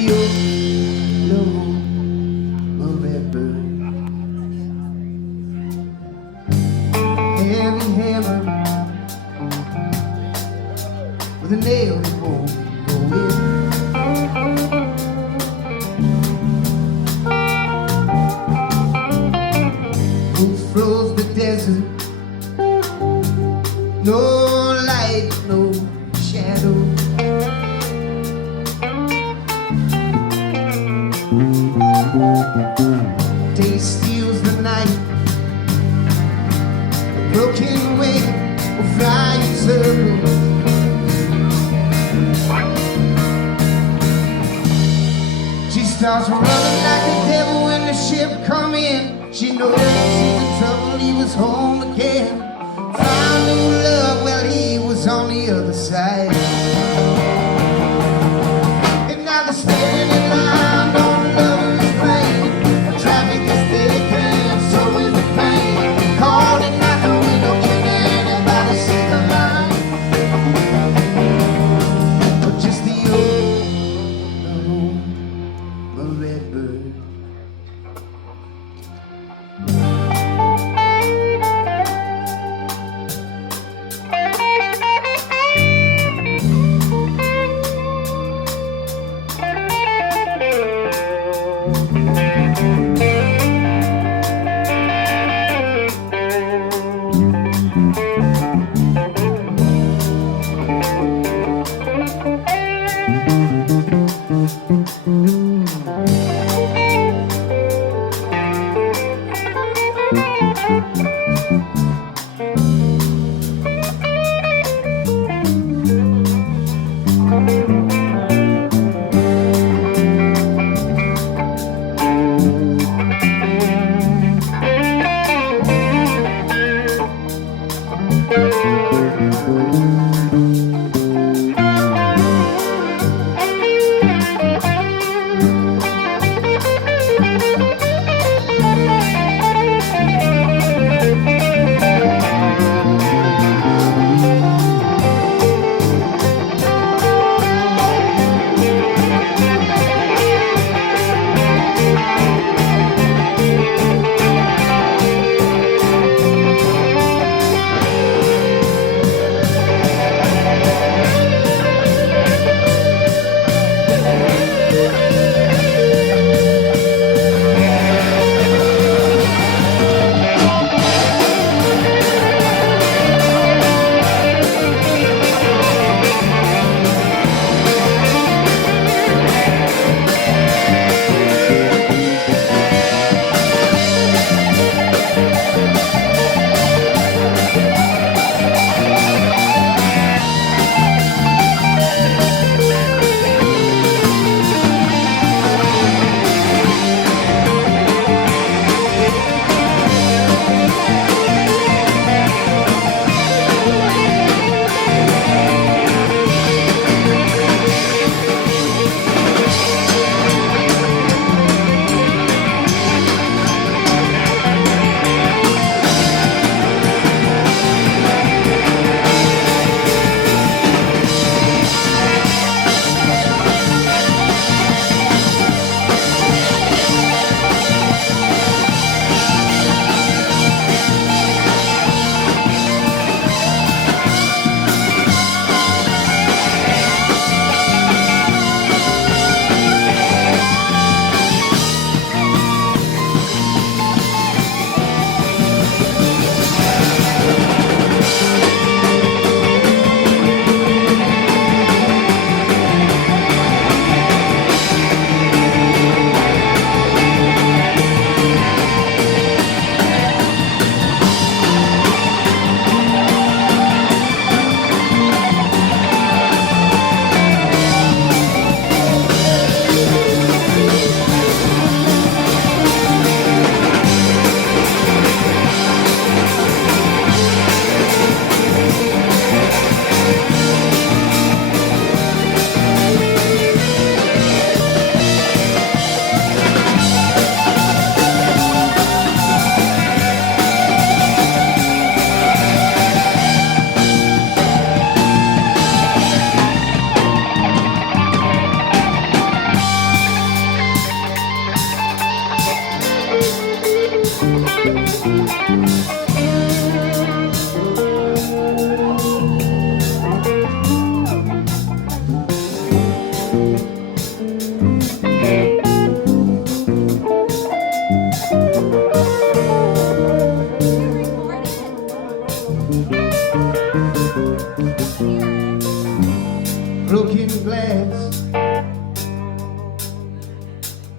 the old love of red bird. Heavy hammer with a nail that won't go in. Who froze the desert? No light, no shadow. Day steals the night. A broken wing will fly in circles. She starts running like a devil when the ship come in. She knows he's in trouble, he was home again. Found new love, well he was on the other side. And now they're standing in line on lover's plane. Traffic is thick and so is the pain. Calling out the window, can anybody see the line? But just the old home of red bird.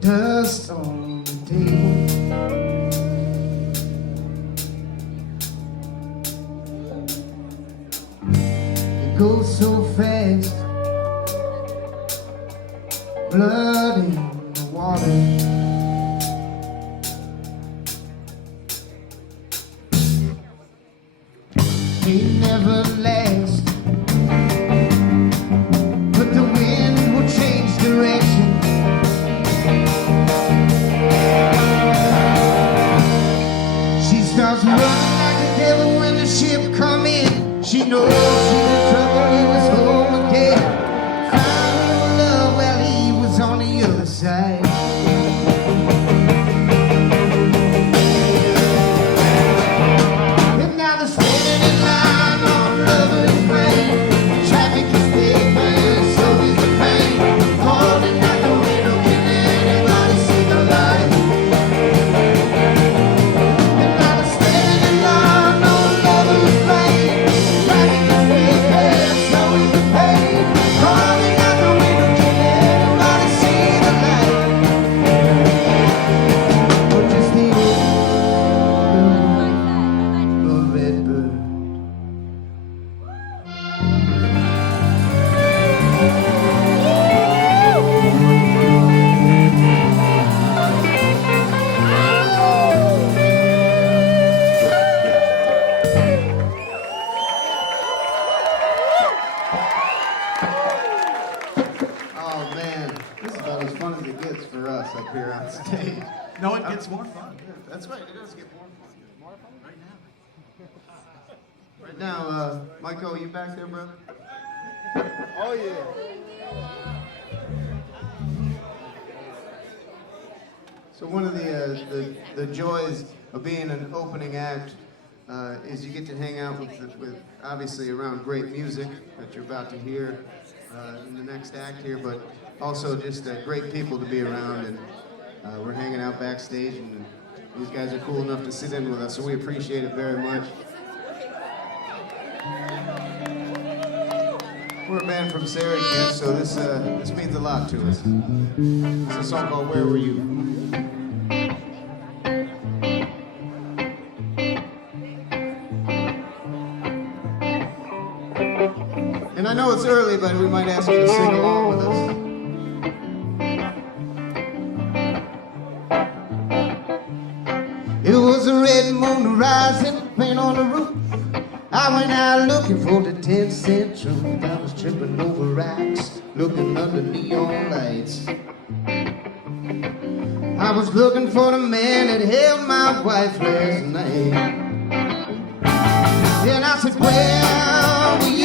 dust on the table. It goes so fast, blood in the water. It never lasts, but the wind will change direction. She starts running like the devil when the ship come in. She knows she's in trouble, he was home again. Found new love, well he was on the other side. And now they're standing in line on Lover's Lane. Traffic is big, man, so is the pain. Holding out the window, can anybody see the light? And now they're standing in line on Lover's Lane. Traffic is big, man, so is the pain. Holding out the window, can anybody see the light? Or just the a red bird. Oh man, this is about as fun as it gets for us up here on stage. No, it gets more fun. That's right, it does get more fun. Right now, Michael, you back there, brother? Oh yeah. So one of the joys of being an opening act is you get to hang out with obviously around great music that you're about to hear in the next act here, but also just great people to be around, and we're hanging out backstage, and these guys are cool enough to sit in with us, so we appreciate it very much. We're a band from Syracuse, so this means a lot to us. It's a song called Where Were You? And I know it's early, but we might ask you to sing along with us. It was a red moon rising, paint on the roof. I went out looking for the 10-cent truth. I was tripping over racks, looking under neon lights. I was looking for the man that held my wife last night. And I said, where were you?